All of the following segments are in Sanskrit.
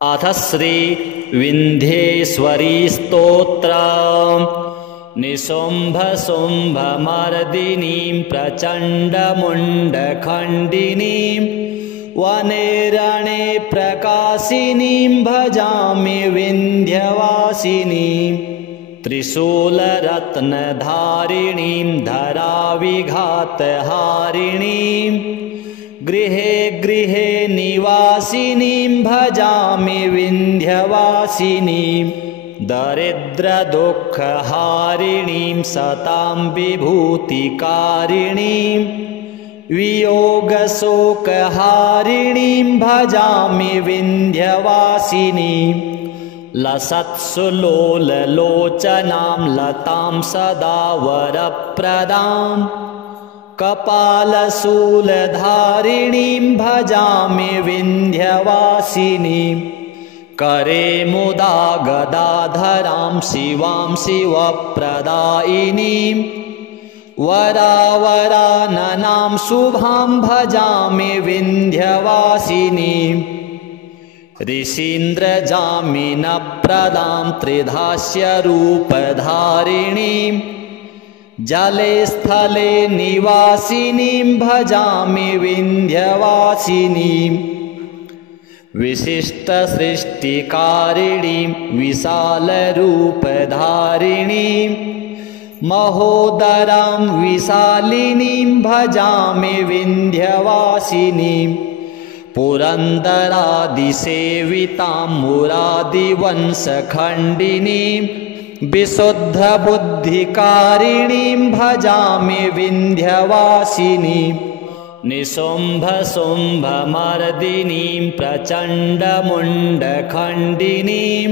अथ श्री विन्ध्येश्वरी स्तोत्रम्। निशुम्भशुम्भमर्दिनीं प्रचण्डमुण्डखण्डिनीं वने रणे प्रकाशिनीं भजामि विन्ध्यवासिनीं। त्रिशूलरत्नधारिणीं धराविघातहारिणीं गृहे गृहे निवासिनीं भजामि विन्ध्यवासिनीं। दरिद्रदुःखहारिणीं सतां विभूतिकारिणीं वियोगशोकहारिणीं भजामि विन्ध्यवासिनीं। लसत्सु लोललोचनां लतां सदा वरप्रदां कपालशूलधारिणीं भजामि विन्ध्यवासिनीं। करे मुदा गदाधरां शिवां शिवप्रदायिनीं वरावराननां शुभां भजामि विन्ध्यवासिनीं। ऋषीन्द्रजामिनप्रदां त्रिधास्यरूपधारिणीं जले स्थले निवासिनीं भजामि विन्ध्यवासिनीं। विशिष्टसृष्टिकारिणीं विशालरूपधारिणीं महोदरां विशालिनीं भजामि विन्ध्यवासिनीं। पुरन्दरादिसेवितां मुरादिवंशखण्डिनीं विशुद्धबुद्धिकारिणीं भजामि विन्ध्यवासिनीं। निशुम्भशुम्भमर्दिनीं प्रचण्डमुण्डखण्डिनीं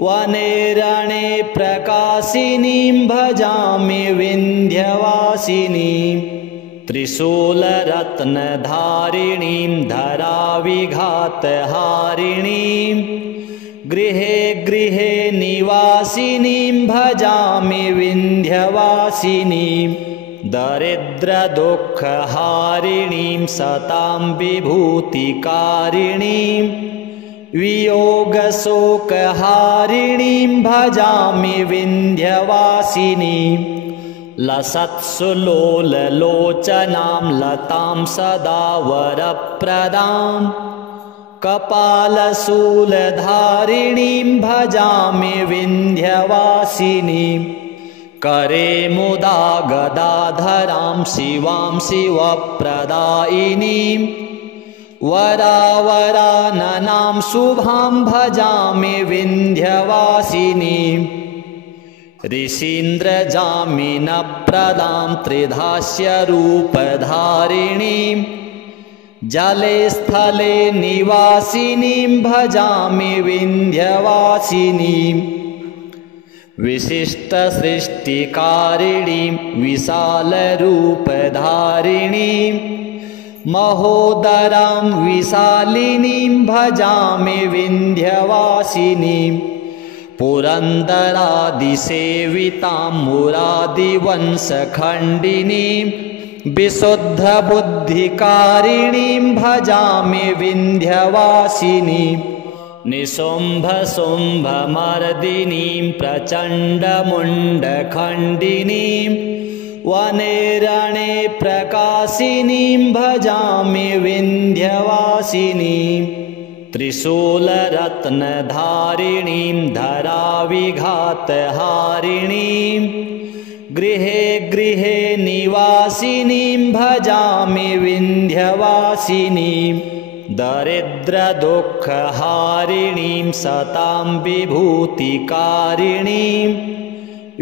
वने रणे प्रकाशिनीं भजामि विन्ध्यवासिनीं। त्रिशूलरत्नधारिणीं धराविघातहारिणीं गृहे गृहे निवासिनीं भजामि विन्ध्यवासिनीं। दरिद्रदुःखहारिणीं सतां विभूतिकारिणीं वियोगशोकहारिणीं भजामि विन्ध्यवासिनीं। लसत्सु लोललोचनां लतां सदा वरप्रदां कपालशूलधारिणीं भजामि विन्ध्यवासिनीं। करे मुदा गदाधरां शिवां शिवप्रदायिनीं वरावराननां शुभां भजामि विन्ध्यवासिनीं। ऋषीन्द्रजामिनप्रदां त्रिधास्यरूपधारिणीं जले स्थले निवासिनीं भजामि विन्ध्यवासिनीं। विशिष्टसृष्टिकारिणीं विशालरूपधारिणीं महोदरां विशालिनीं भजामि विन्ध्यवासिनीं। पुरन्दरादिसेवितां मुरादिवंशखण्डिनीं विशुद्धबुद्धिकारिणीं भजामि विन्ध्यवासिनीं। निशुम्भशुम्भमर्दिनीं प्रचण्डमुण्डखण्डिनीं वने रणे प्रकाशिनीं भजामि विन्ध्यवासिनीं। त्रिशूलरत्नधारिणीं धराविघातहारिणीं गृहे गृहे निवासिनीं भजामि विन्ध्यवासिनीं। दरिद्रदुःखहारिणीं सतां विभूतिकारिणीं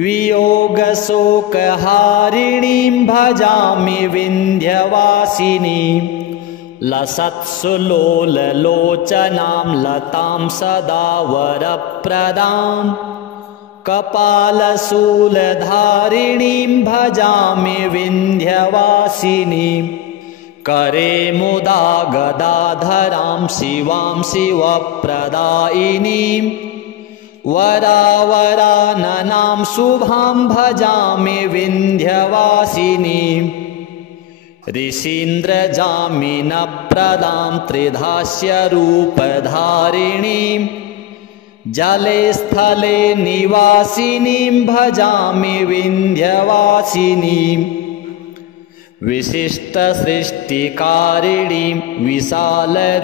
वियोगशोकहारिणीं भजामि विन्ध्यवासिनीं। लसत्सु लोललोचनां लतां सदा वरप्रदां कपालशूलधारिणीं भजामि विन्ध्यवासिनीं। करे मुदा गदाधरां शिवां शिवप्रदायिनीं वरावराननां शुभां भजामि विन्ध्यवासिनीं। ऋषीन्द्रजामिनप्रदां त्रिधास्यरूपधारिणीं जले स्थले निवासिनीं भजामि विन्ध्यवासिनीं विशिष्टसृष्टिकारिणीं विशालरूपधारिणीं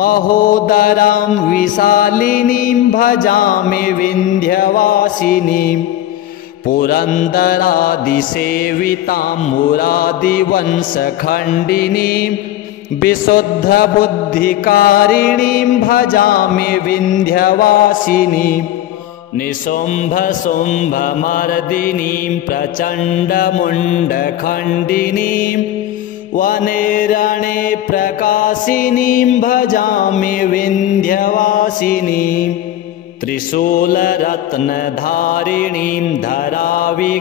महोदरां विशालिनीं भजामि विन्ध्यवासिनीं पुरन्दरादिसेवितां मुरादिवंशखण्डिनीं विशुद्धबुद्धिकारिणीं भजामि विन्ध्यवासिनीं निशुम्भशुम्भमर्दिनीं प्रचण्डमुण्डखण्डिनीं वने रणे प्रकाशिनीं भजामि विन्ध्यवासिनीं त्रिशूलरत्नधारिणीं धराविघातहारिणीं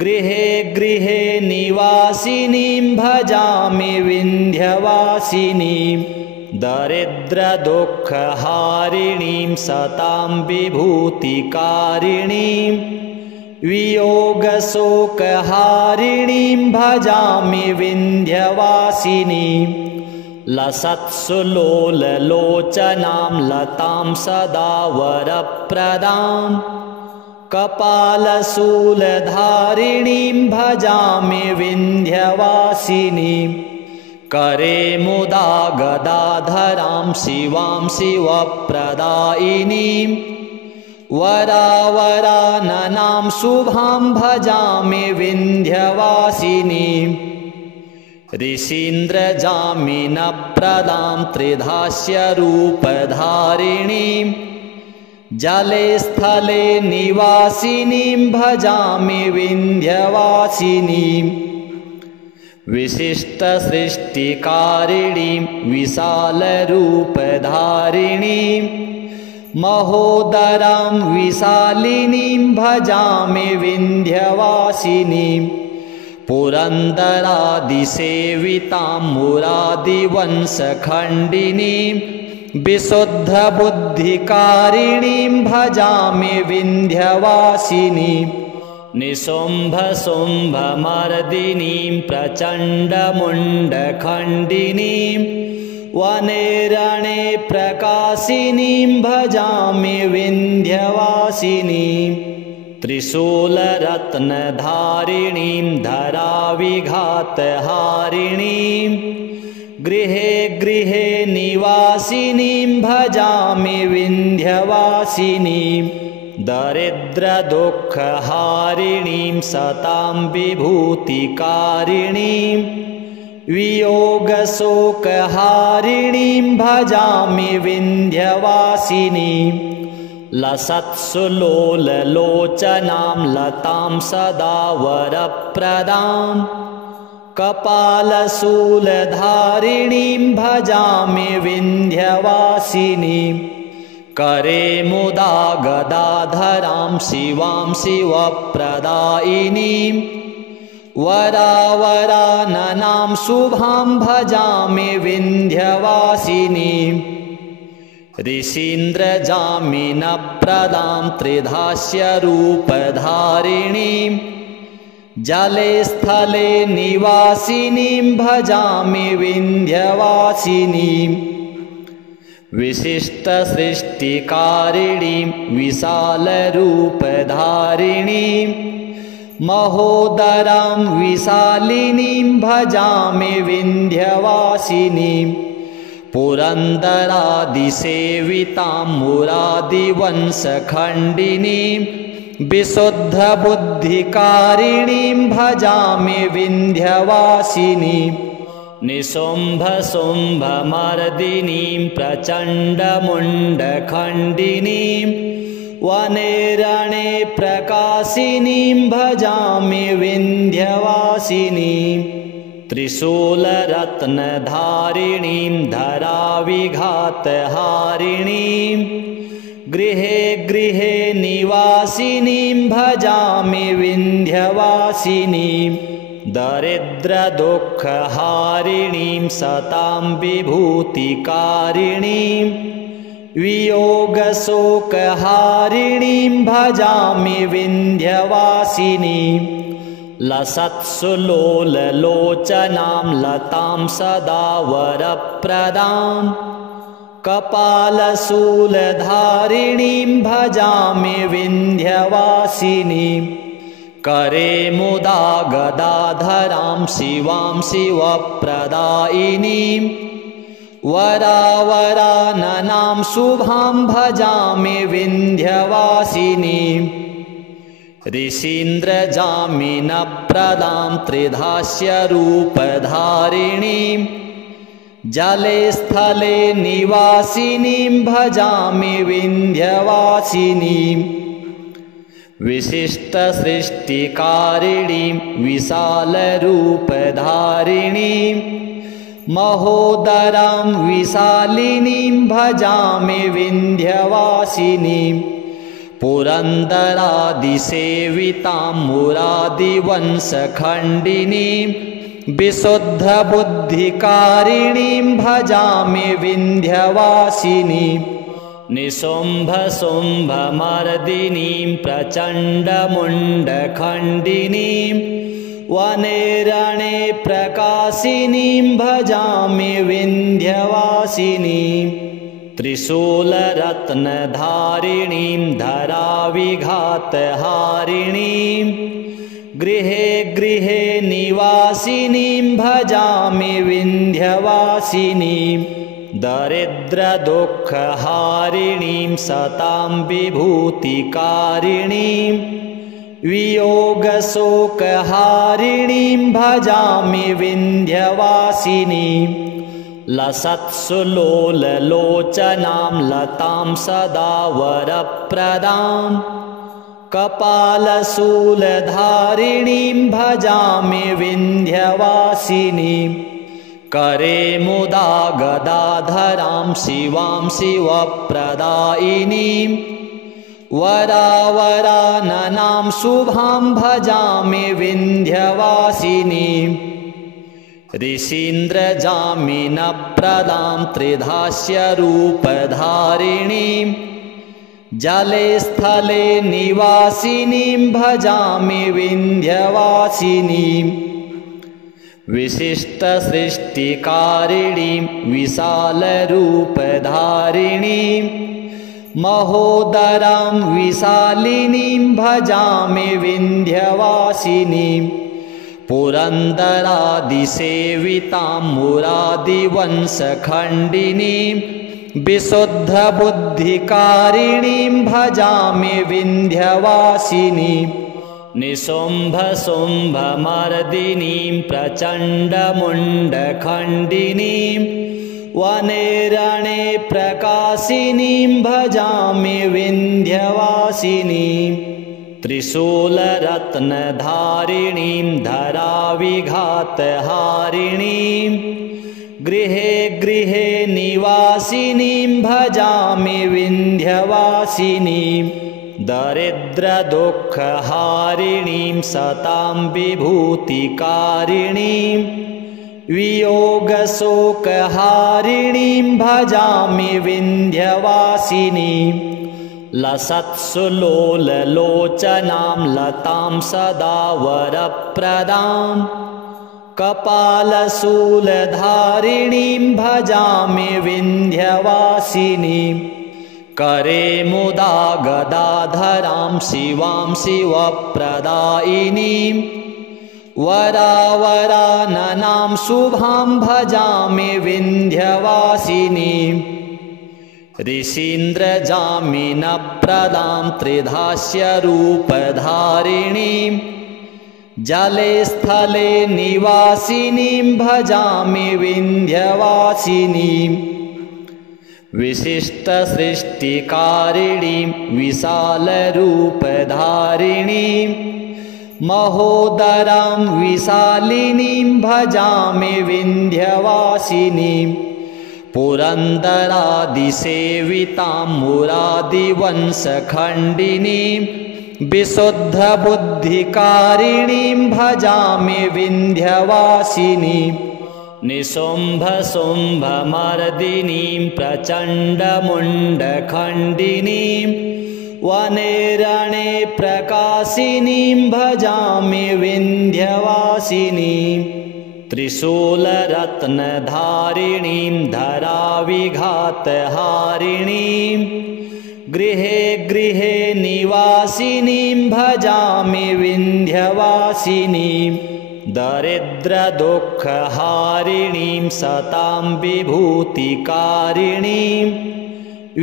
गृहे गृहे निवासिनीं भजामि विन्ध्यवासिनीं दरिद्रदुःखहारिणीं सतां विभूतिकारिणीं वियोगशोकहारिणीं भजामि विन्ध्यवासिनीं लसत्सुलोललोचनां लतां सदा वरप्रदां कपालशूलधारिणीं भजामि विन्ध्यवासिनीं करे मुदा गदाधरां शिवां शिवप्रदायिनीं वरावराननां शुभां भजामि विन्ध्यवासिनीं ऋषीन्द्रजामिनप्रदां त्रिधास्यरूपधारिणीं जले स्थले निवासिनीं भजामि विन्ध्यवासिनीं विशिष्टसृष्टिकारिणीं विशालरूपधारिणीं महोदरां विशालिनीं भजामि विन्ध्यवासिनीं पुरन्दरादिसेवितां मुरादिवंशखण्डिनीं विशुद्धबुद्धिकारिणीं भजामि विन्ध्यवासिनीं निशुम्भशुम्भमर्दिनीं प्रचण्डमुण्डखण्डिनीं वने रणे प्रकाशिनीं भजामि विन्ध्यवासिनीं त्रिशूलरत्नधारिणीं धराविघातहारिणीं गृहे गृहे निवासिनीं भजामि विन्ध्यवासिनीं दरिद्रदुःखहारिणीं सतां विभूतिकारिणीं वियोगशोकहारिणीं भजामि विन्ध्यवासिनीं लसत्सुलोललोचनां लतां सदा वरप्रदां कपालशूलधारिणीं भजामि विन्ध्यवासिनीं करे मुदा गदाधरां शिवां शिवप्रदायिनीं वरावराननां शुभां भजामि विन्ध्यवासिनीं ऋषीन्द्रजामिनप्रदां त्रिधास्यरूपधारिणीं जले स्थले निवासिनीं भजामि विन्ध्यवासिनीं विशिष्टसृष्टिकारिणीं विशालरूपधारिणीं महोदरां विशालिनीं भजामि विन्ध्यवासिनीं पुरन्दरादिसेवितां मुरादिवंशखण्डिनीं विशुद्धबुद्धिकारिणीं भजामि विन्ध्यवासिनीं निशुम्भशुम्भमर्दिनीं प्रचण्डमुण्डखण्डिनीं वने रणे प्रकाशिनीं भजामि विन्ध्यवासिनीं त्रिशूलरत्नधारिणीं धराविघातहारिणीं गृहे गृहे निवासिनीं भजामि विन्ध्यवासिनीं दरिद्रदुःखहारिणीं सतां विभूतिकारिणीं वियोगशोकहारिणीं भजामि विन्ध्यवासिनीं लसत्सु लोललोचनां लतां सदा वरप्रदां कपालशूलधारिणीं भजामि विन्ध्यवासिनीं करे मुदा गदाधरां शिवां शिवप्रदायिनीं वरावराननां शुभां भजामि विन्ध्यवासिनीं ऋषीन्द्रजामिनप्रदां त्रिधास्यरूपधारिणीं जले स्थले निवासिनीं भजामि विन्ध्यवासिनीं विशिष्टसृष्टिकारिणीं विशालरूपधारिणीं महोदरां विशालिनीं भजामि विन्ध्यवासिनीं पुरन्दरादिसेवितां मुरादिवंशखण्डिनीं विशुद्धबुद्धिकारिणीं भजामि विन्ध्यवासिनीं निशुम्भशुम्भमर्दिनीं प्रचण्डमुण्डखण्डिनीं वने रणे प्रकाशिनीं भजामि विन्ध्यवासिनीं त्रिशूलरत्नधारिणीं धराविघातहारिणीं गृहे गृहे निवासिनीं भजामि विन्ध्यवासिनीं दरिद्रदुःखहारिणीं सतां विभूतिकारिणीं वियोगशोकहारिणीं भजामि विन्ध्यवासिनीं लसत्सु लोललोचनां लतां सदा वरप्रदां कपालशूलधारिणीं भजामि विन्ध्यवासिनीं करे मुदा गदाधरां शिवां शिवप्रदायिनीं वरावराननां शुभां भजामि विन्ध्यवासिनीं ऋषीन्द्रजामिनप्रदां त्रिधास्यरूपधारिणीं जले स्थले निवासिनीं भजामि विन्ध्यवासिनीं विशिष्टसृष्टिकारिणीं विशालरूपधारिणीं महोदरां विशालिनीं भजामि विन्ध्यवासिनीं पुरन्दरादिसेवितां मुरादिवंशखण्डिनीं विशुद्धबुद्धिकारिणीं भजामि विन्ध्यवासिनीं निशुम्भशुम्भमर्दिनीं प्रचण्डमुण्डखण्डिनीं वने रणे प्रकाशिनीं भजामि विन्ध्यवासिनीं त्रिशूलरत्नधारिणीं धराविघातहारिणीं गृहे गृहे निवासिनीं भजामि विन्ध्यवासिनीं दरिद्रदुःखहारिणीं सतां विभूतिकारिणीं वियोगशोकहारिणीं भजामि विन्ध्यवासिनीं लसत्सु लोललोचनां लतां सदा वरप्रदां कपालशूलधारिणीं भजामि विन्ध्यवासिनीं करे मुदा गदाधरां शिवां शिवप्रदायिनीं वरावराननां शुभां भजामि विन्ध्यवासिनीं ऋषीन्द्रजामिनप्रदां त्रिधास्यरूपधारिणीं जले स्थले निवासिनीं भजामि विन्ध्यवासिनीं विशिष्टसृष्टिकारिणीं विशालरूपधारिणीं महोदरां विशालिनीं भजामि विन्ध्यवासिनीं पुरन्दरादिसेवितां मुरादिवंशखण्डिनीं विशुद्धबुद्धिकारिणीं भजामि विन्ध्यवासिनीं निशुम्भशुम्भमर्दिनीं प्रचण्डमुण्डखण्डिनीं वने रणे प्रकाशिनीं भजामि विन्ध्यवासिनीं त्रिशूलरत्नधारिणीं धराविघातहारिणीं गृहे गृहे निवासिनीं भजामि विन्ध्यवासिनीं दरिद्रदुःखहारिणीं सतां विभूतिकारिणीं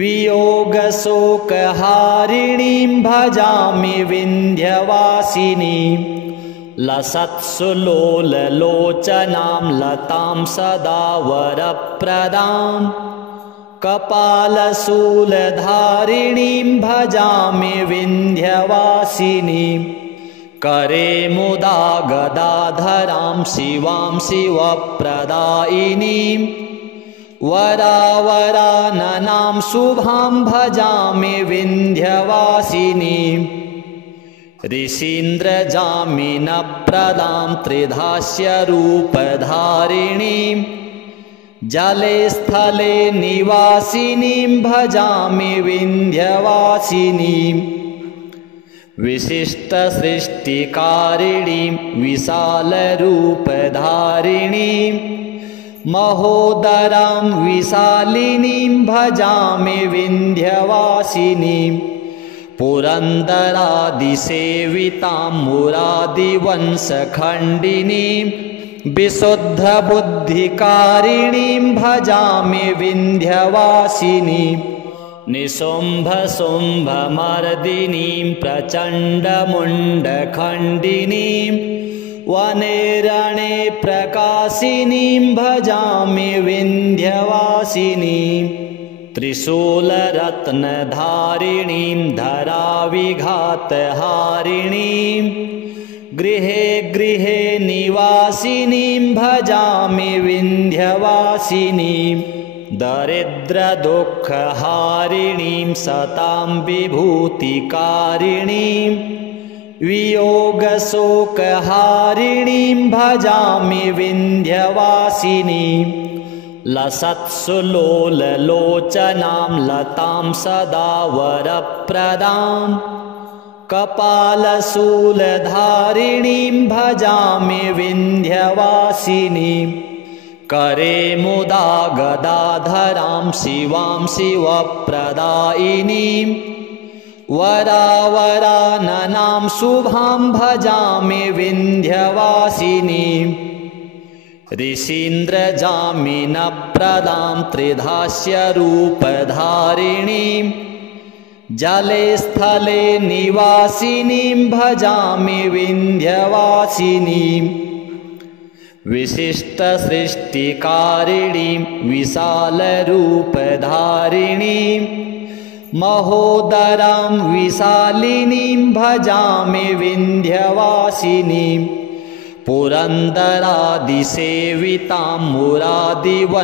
वियोगशोकहारिणीं भजामि विन्ध्यवासिनीं लसत्सुलोललोचनां लतां सदा वरप्रदां कपालशूलधारिणीं भजामि विन्ध्यवासिनीं करे मुदा गदाधरां शिवां शिवप्रदायिनीं वरावराननां शुभां भजामि विन्ध्यवासिनीं ऋषीन्द्रजामिनप्रदां त्रिधास्यरूपधारिणीं जले स्थले निवासिनीं भजामि विन्ध्यवासिनीं विशिष्टसृष्टिकारिणीं विशालरूपधारिणीं महोदरां विशालिनीं भजामि विन्ध्यवासिनीं पुरन्दरादिसेवितां मुरादिवंशखण्डिनीं विशुद्धबुद्धिकारिणीं भजामि विन्ध्यवासिनीं निशुम्भशुम्भमर्दिनीं प्रचण्डमुण्डखण्डिनीं वने रणे प्रकाशिनीं भजामि विन्ध्यवासिनीं त्रिशूलरत्नधारिणीं धराविघातहारिणीं गृहे गृहे निवासिनीं भजामि विन्ध्यवासिनीं दरिद्रदुःखहारिणीं सतां विभूतिकारिणीं वियोगशोकहारिणीं भजामि विन्ध्यवासिनीं लसत्सुलोललोचनां लतां सदा वरप्रदां कपालशूलधारिणीं भजामि विन्ध्यवासिनीं करे मुदा गदाधरां शिवां शिवप्रदायिनीं वरावराननां शुभां भजामि विन्ध्यवासिनीं ऋषीन्द्रजामिनप्रदां त्रिधास्यरूपधारिणीं जले स्थले निवासिनीं भजामि विन्ध्यवासिनीं विशिष्टसृष्टिकारिणीं विशालरूपधारिणीं महोदरां विशालिनीं भजामि विन्ध्यवासिनीं पुरन्दरादिसेवितां मुरादिवंशखण्डिनीं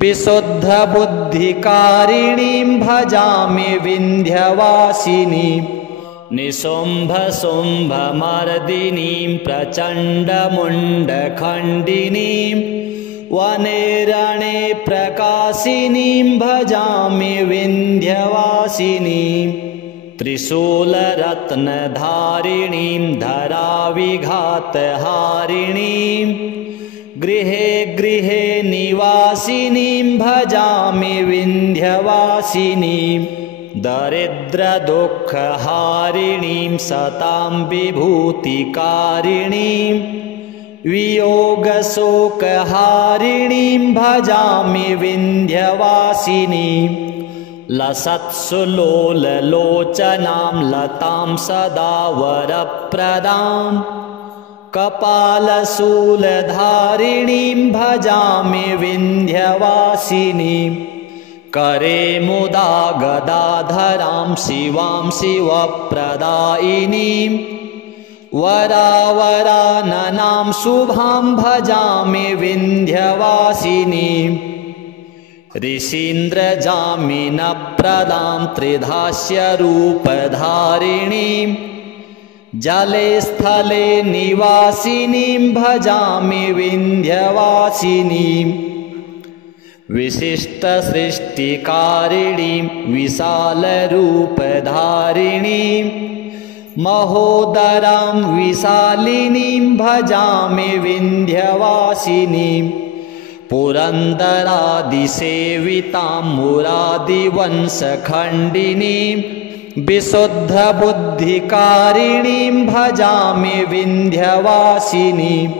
विशुद्धबुद्धिकारिणीं भजामि विन्ध्यवासिनीं निशुम्भशुम्भमर्दिनीं प्रचण्डमुण्डखण्डिनीं वने रणे प्रकाशिनीं भजामि विन्ध्यवासिनीं त्रिशूलरत्नधारिणीं धराविघातहारिणीं गृहे गृहे निवासिनीं भजामि विन्ध्यवासिनीं दरिद्रदुःखहारिणीं सतां विभूतिकारिणीं वियोगशोकहारिणीं भजामि विन्ध्यवासिनीं लसत्सुलोललोचनां लतां सदा वरप्रदां कपालशूलधारिणीं भजामि विन्ध्यवासिनीं करे मुदा गदाधरां शिवां शिवप्रदायिनीं वरावराननां शुभां भजामि विन्ध्यवासिनीं ऋषीन्द्रजामिनप्रदां त्रिधास्यरूपधारिणीं जले स्थले निवासिनीं भजामि विन्ध्यवासिनीं विशिष्टसृष्टिकारिणीं विशालरूपधारिणीं महोदरां विशालिनीं भजामि विन्ध्यवासिनीं पुरन्दरादिसेवितां मुरादिवंशखण्डिनीं विशुद्धबुद्धिकारिणीं भजामि विन्ध्यवासिनीम्।